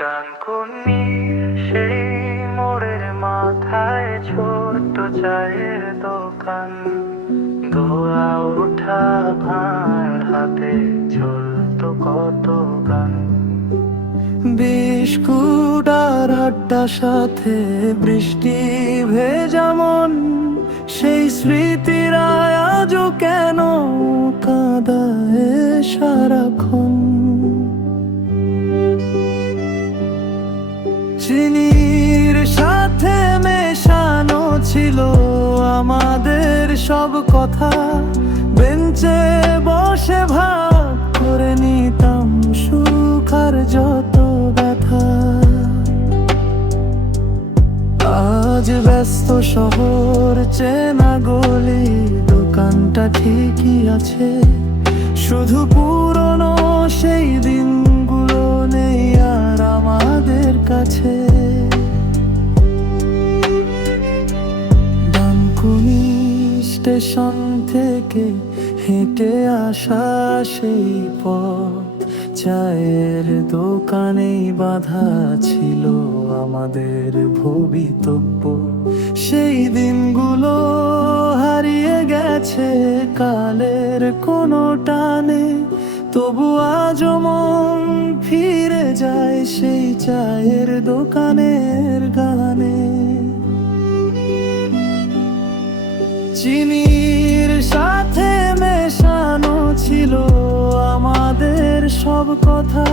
ডানকুনির সেই মোড়ের মাথায় ছোট্ট চায়ের দোকান, ধোয়া ওঠা ভাঁড় হাতে চলতো কত গান। বিস্কুট আর আড্ডা সাথে বৃষ্টি ভেজা মন, সেই স্মৃতিরা আজও কেন কাঁদায় সারাক্ষণ। চিনির সাথে মেশানো ছিল আমাদের সব কথা, বেঞ্চে বসে ভাগ করে নিতাম সুখ আর যত ব্যথা। আজ ব্যস্ত শহর, চেনা গলি, দোকানটা ঠিকই আছে, শুধু পুরনো সেই দিনগুলো নেই আর আমাদের কাছে। ডানকুনি স্টেশন থেকে হেঁটে আসা সেই পথ, চায়ের দোকানেই বাঁধা ছিল আমাদের ভবিতব্য। সেই দিনগুলো হারিয়ে গেছে কালের কোনো টানে, তবু আজও মন ফিরে যায় সেই চায়ের দোকানের গানে। চিনির সাথে মেশানো ছিল আমাদের সব কথা,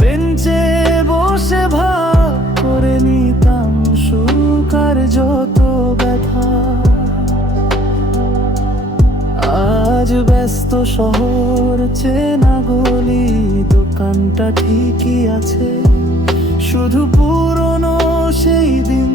বেঞ্চে বসে ভাগ করে নিতাম সুখ আর যত ব্যথা। আজ ব্যস্ত শহর, চেনা গলি, দোকানটা ঠিকই আছে, শুধু পুরনো সেই দিন